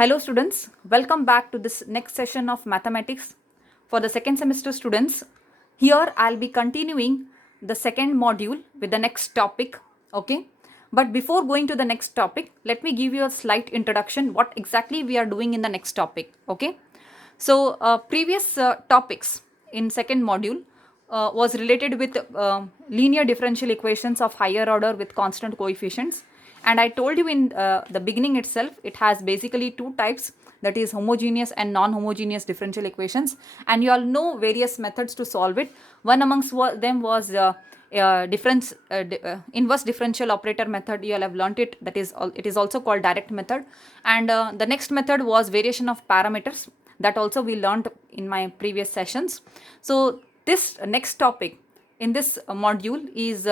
Hello students, welcome back to this next session of mathematics for the second semester students. Here I'll be continuing the second module with the next topic, okay? But before going to the next topic, let me give you a slight introduction what exactly we are doing in the next topic, okay? So previous topics in second module was related with linear differential equations of higher order with constant coefficients. And I told you in the beginning itself, it has basically two types, that is homogeneous and non-homogeneous differential equations. And you all know various methods to solve it. One amongst them was inverse differential operator method. You all have learnt it. That is, it is also called direct method. And the next method was variation of parameters. That also we learned in my previous sessions. So this next topic in this module is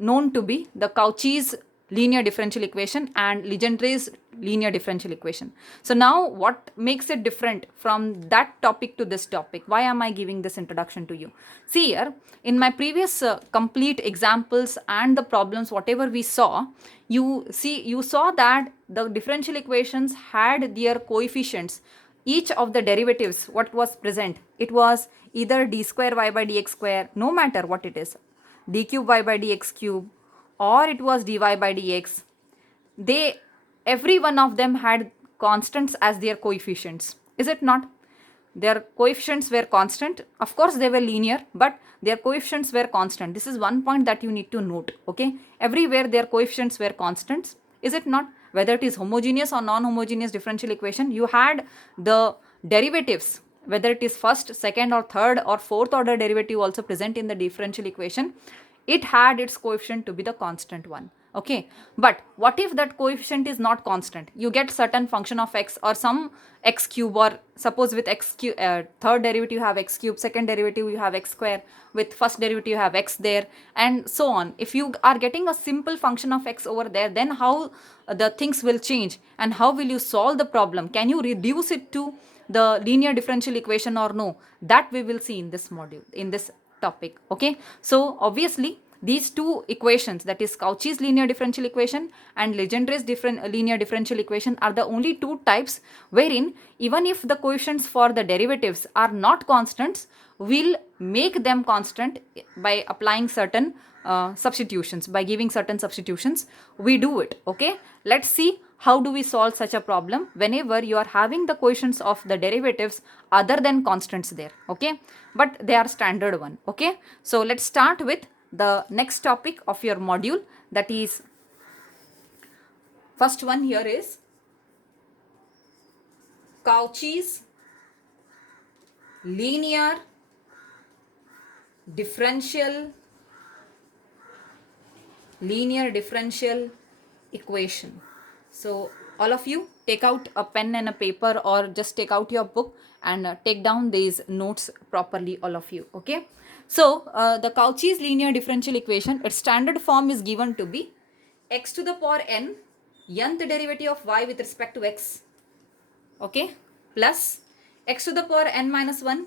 known to be the Cauchy's linear differential equation and Legendre's linear differential equation. So now what makes it different from that topic to this topic? Why am I giving this introduction to you? See here, in my previous complete examples and the problems, whatever we saw, you saw that the differential equations had their coefficients. Each of the derivatives, what was present, it was either d square y by dx square, no matter what it is, d cube y by dx cube, or it was dy by dx. Every one of them had constants as their coefficients. Is it not? Their coefficients were constant. Of course, they were linear, but their coefficients were constant. This is one point that you need to note, okay? Everywhere their coefficients were constants. Is it not? Whether it is homogeneous or non-homogeneous differential equation, you had the derivatives, whether it is first, second or third or fourth order derivative also present in the differential equation. It had its coefficient to be the constant one, okay? But what if that coefficient is not constant? You get certain function of x or some x cube, or suppose with x cube, third derivative you have x cube, second derivative you have x square, with first derivative you have x there, and so on. If you are getting a simple function of x over there, then how the things will change and how will you solve the problem? Can you reduce it to the linear differential equation or no? That we will see in this module, in this topic, okay? So obviously these two equations, that is Cauchy's linear differential equation and Legendre's linear differential equation, are the only two types wherein even if the coefficients for the derivatives are not constants, we'll make them constant by applying certain substitutions, by giving certain substitutions. We do it, okay? Let's see how do we solve such a problem whenever you are having the coefficients of the derivatives other than constants there, okay? But they are standard one, okay? So let's start with the next topic of your module, that is, first one here is Cauchy's linear differential equation. So all of you take out a pen and a paper, or just take out your book and take down these notes properly, all of you, okay? So the Cauchy's linear differential equation, its standard form is given to be x to the power n, nth derivative of y with respect to x, okay, plus x to the power n minus 1,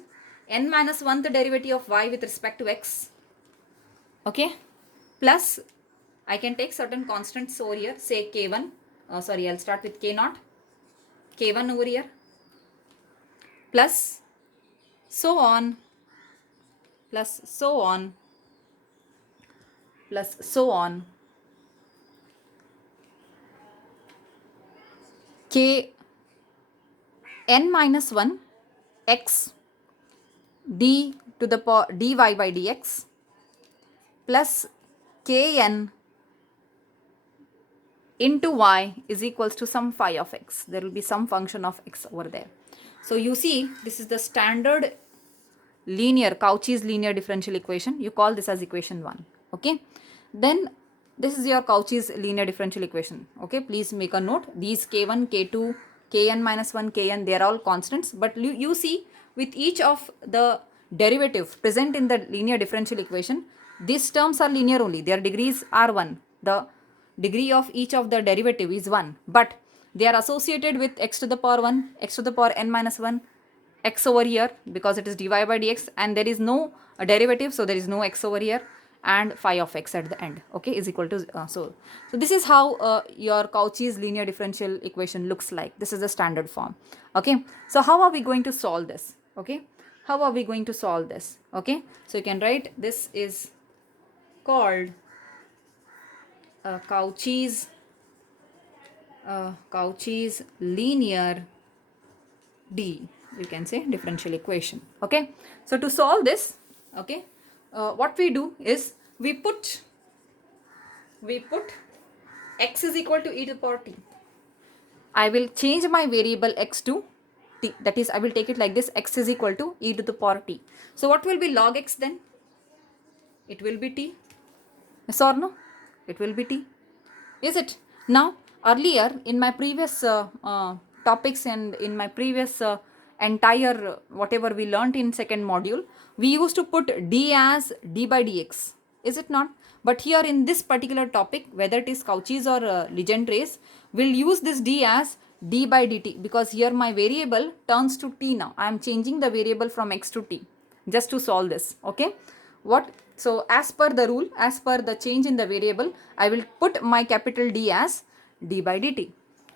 n minus 1th derivative of y with respect to x, okay, plus I can take certain constants over here, say k1, sorry, I'll start with k0, k1 over here, plus so on, plus so on, plus so on, k n minus 1 x d to the power dy by dx plus kn into y is equals to some phi of x. There will be some function of x over there. So you see, this is the standard linear Cauchy's linear differential equation. You call this as equation 1, okay? Then this is your Cauchy's linear differential equation, okay? Please make a note. These k1, k2, kn minus 1, kn, they are all constants. But you see, with each of the derivative present in the linear differential equation, these terms are linear only. Their degrees are 1. The degree of each of the derivative is 1. But they are associated with x to the power 1, x to the power n minus 1, x over here because it is dy by dx, and there is no derivative, so there is no x over here, and phi of x at the end, okay, is equal to so this is how your Cauchy's linear differential equation looks like. This is the standard form. Okay, so how are we going to solve this? Okay, how are we going to solve this? Okay, so you can write this is called Cauchy's linear you can say differential equation. Okay, so to solve this, okay, what we do is we put x is equal to e to the power t. I will change my variable x to t, that is I will take it like this, x is equal to e to the power t. So what will be log x then? It will be t. Yes or no? It will be t. Is it? Now earlier in my previous topics and in my previous entire whatever we learnt in second module, we used to put d as d by dx. Is it not? But here in this particular topic, whether it is Cauchy's or Legendre's, we'll use this d as d by dt, because here my variable turns to t now. I am changing the variable from x to t just to solve this. Okay, what? So as per the rule, as per the change in the variable, I will put my capital D as d by dt.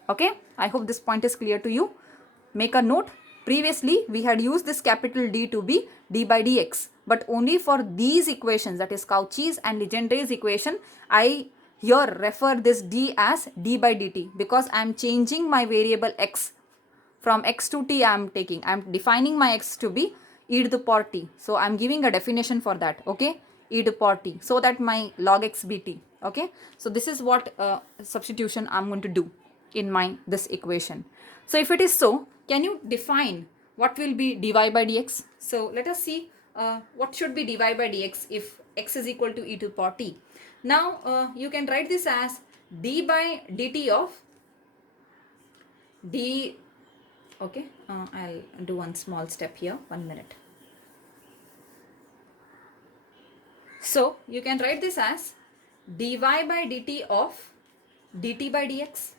Okay, I hope this point is clear to you. Make a note. Previously we had used this capital D to be d by dx, but only for these equations, that is Cauchy's and Legendre's equation, I here refer this d as d by dt, because I am changing my variable x from x to t. I am defining my x to be e to the power t. So I am giving a definition for that. Okay, e to the power t, so that my log x be t. Okay, so this is what substitution I am going to do in my this equation. So if it is so, can you define what will be dy by dx? So let us see what should be dy by dx if x is equal to e to the power t. Now you can write this as d by dt of d. Okay, I'll do one small step here, 1 minute. So you can write this as dy by dt of dt by dx.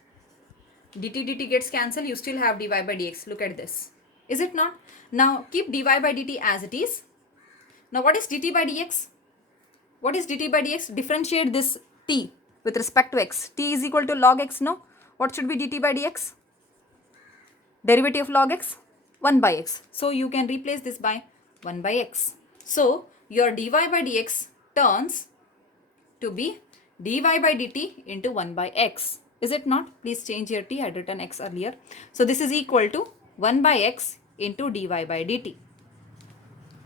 Dt gets cancelled, you still have dy by dx. Look at this. Is it not? Now keep dy by dt as it is. Now what is dt by dx? What is dt by dx? Differentiate this t with respect to x. T is equal to log x, no? What should be dt by dx? Derivative of log x, 1 by x. So you can replace this by 1 by x. So your dy by dx turns to be dy by dt into 1 by x. Is it not? Please change your t. I had written x earlier. So this is equal to 1 by x into dy by dt.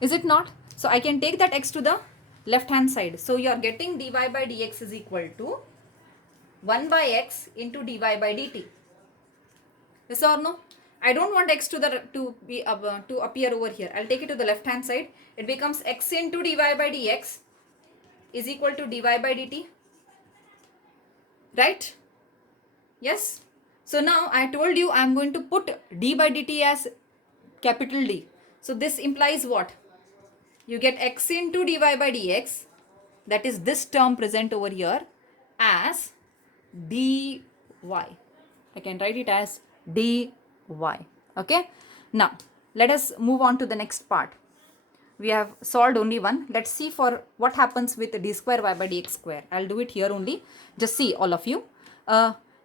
Is it not? So I can take that x to the left hand side. So you are getting dy by dx is equal to 1 by x into dy by dt. Yes or no? I don't want x to appear over here. I'll take it to the left hand side. It becomes x into dy by dx is equal to dy by dt. Right? Yes. So now I told you I am going to put d by dt as capital D. So this implies what? You get x into dy by dx, that is this term present over here, as dy. I can write it as dy. Okay. Now let us move on to the next part. We have solved only one. Let's see for what happens with d square y by dx square. I'll do it here only. Just see all of you.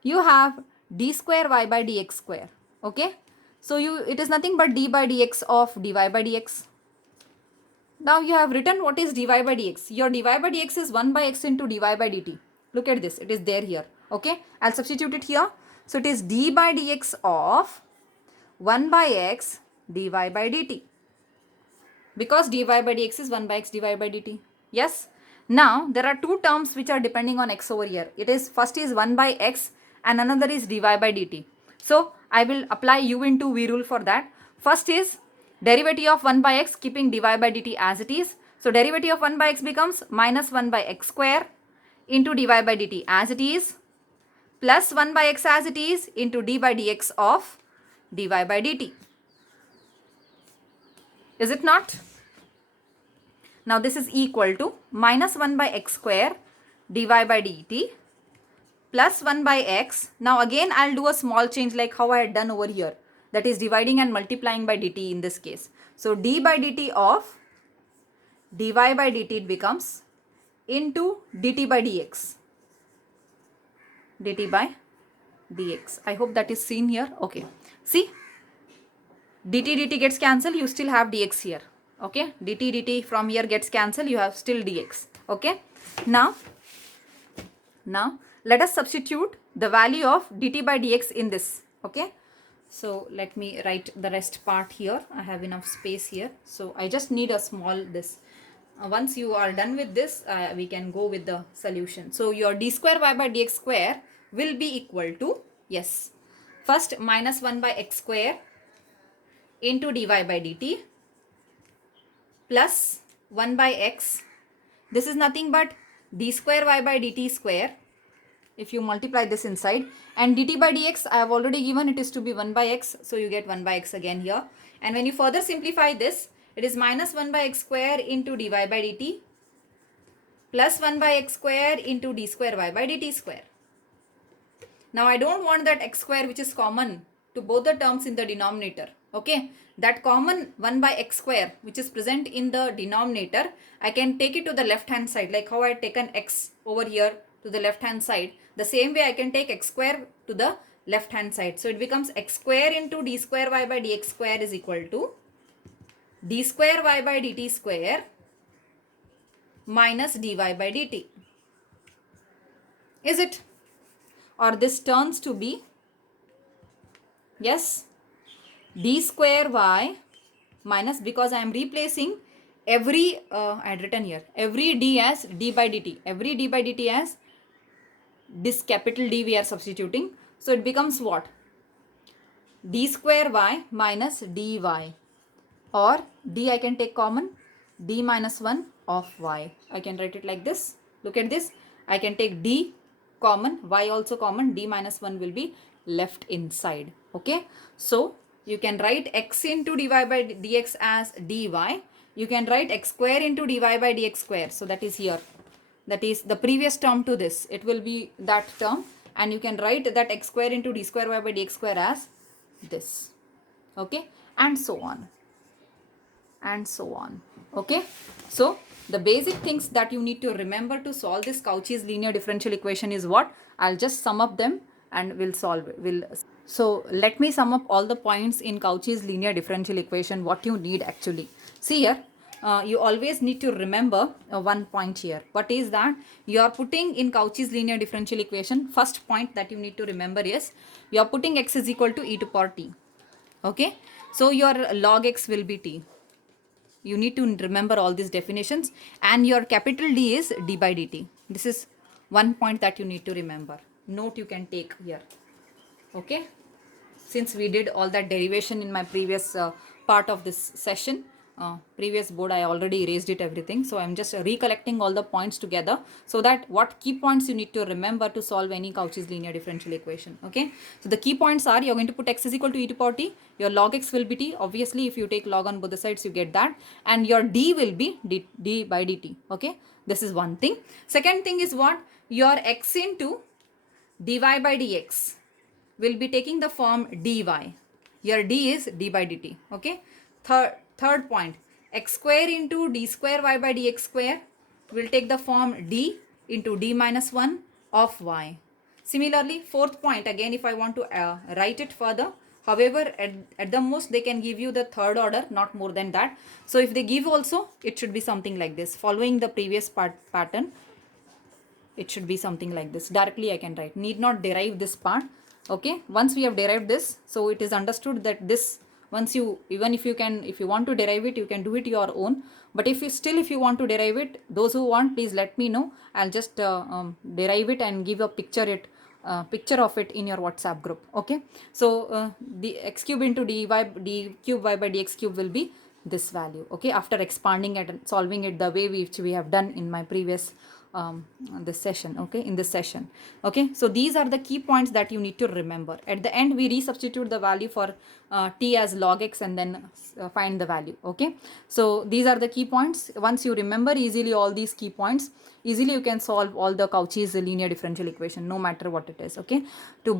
You have d square y by dx square. Okay. So it is nothing but d by dx of dy by dx. Now you have written what is dy by dx. Your dy by dx is 1 by x into dy by dt. Look at this. It is there here. Okay. I'll substitute it here. So it is d by dx of 1 by x dy by dt. Because dy by dx is 1 by x dy by dt. Yes. Now there are two terms which are depending on x over here. It is first is 1 by x and another is dy by dt. So I will apply u into v rule for that. First is derivative of 1 by x keeping dy by dt as it is. So derivative of 1 by x becomes minus 1 by x square into dy by dt as it is, plus 1 by x as it is into d by dx of dy by dt. Is it not? Now this is equal to minus 1 by x square dy by dt plus 1 by x. Now again I'll do a small change like how I had done over here. That is dividing and multiplying by dt in this case. So d by dt of dy by dt becomes into dt by dx. Dt by dx. I hope that is seen here. Okay. See, dt gets cancelled, you still have dx here. Okay. dt from here gets cancelled, you have still dx. Okay. Now let us substitute the value of dt by dx in this. Okay. So let me write the rest part here. I have enough space here. So I just need a small this. Once you are done with this, we can go with the solution. So your d square y by dx square will be equal to, yes, first minus 1 by x square into dy by dt plus 1 by x. This is nothing but d square y by dt square. If you multiply this inside, and dt by dx I have already given it is to be 1 by x, so you get 1 by x again here. And when you further simplify this, it is minus 1 by x square into dy by dt plus 1 by x square into d square y by dt square. Now I don't want that x square which is common to both the terms in the denominator. Okay, that common 1 by x square which is present in the denominator, I can take it to the left hand side, like how I had taken x over here to the left hand side. The same way I can take x square to the left hand side. So it becomes x square into d square y by dx square is equal to d square y by dt square minus dy by dt. Is it? Or this turns to be, yes, d square y minus, because I am replacing every, I had written here, every d as d by dt. Every d by dt as this capital D we are substituting. So it becomes what? D square y minus dy, or d I can take common, d minus 1 of y. I can write it like this. Look at this. I can take d common, y also common, d minus 1 will be left inside. Okay. So you can write x into dy by dx as dy. You can write x square into dy by dx square. So that is here. That is the previous term to this. It will be that term, and you can write that x square into d square y by dx square as this. Okay, and so on. And so on. Okay, so the basic things that you need to remember to solve this Cauchy's linear differential equation is what? I'll just sum up them and we'll solve it. So let me sum up all the points in Cauchy's linear differential equation, what you need actually. See here. You always need to remember one point here. What is that? You are putting in Cauchy's linear differential equation, first point that you need to remember is, you are putting x is equal to e to power t. Okay. So your log x will be t. You need to remember all these definitions, and your capital D is d by dt. This is one point that you need to remember. Note you can take here. Okay. Since we did all that derivation in my previous part of this session, previous board I already erased it everything. So I'm just recollecting all the points together, so that what key points you need to remember to solve any Cauchy's linear differential equation. Okay. So the key points are, you're going to put x is equal to e to power t. Your log x will be t. Obviously, if you take log on both the sides, you get that. And your d will be d by dt. Okay. This is one thing. Second thing is what? Your x into dy by dx will be taking the form dy. Your d is d by dt. Okay. Third point, x square into d square y by dx square will take the form d into d minus 1 of y. Similarly, fourth point, again if I want to write it further, however at the most they can give you the third order, not more than that. So if they give also, it should be something like this. Following the previous pattern, it should be something like this. Directly I can write, need not derive this part. Okay, once we have derived this, so it is understood that this, once you, even if you want to derive it, you can do it your own. But if you want to derive it, those who want, please let me know. I'll just derive it and give a picture of it in your WhatsApp group. Okay. So the x cube into d cube y by dx cube will be this value. Okay. After expanding it and solving it the way which we have done in my previous this session. Okay, in this session. Okay, so these are the key points that you need to remember. At the end, we resubstitute the value for t as log x and then find the value. Okay, so these are the key points. Once you remember easily all these key points, easily you can solve all the Cauchy's linear differential equation, no matter what it is. Okay, to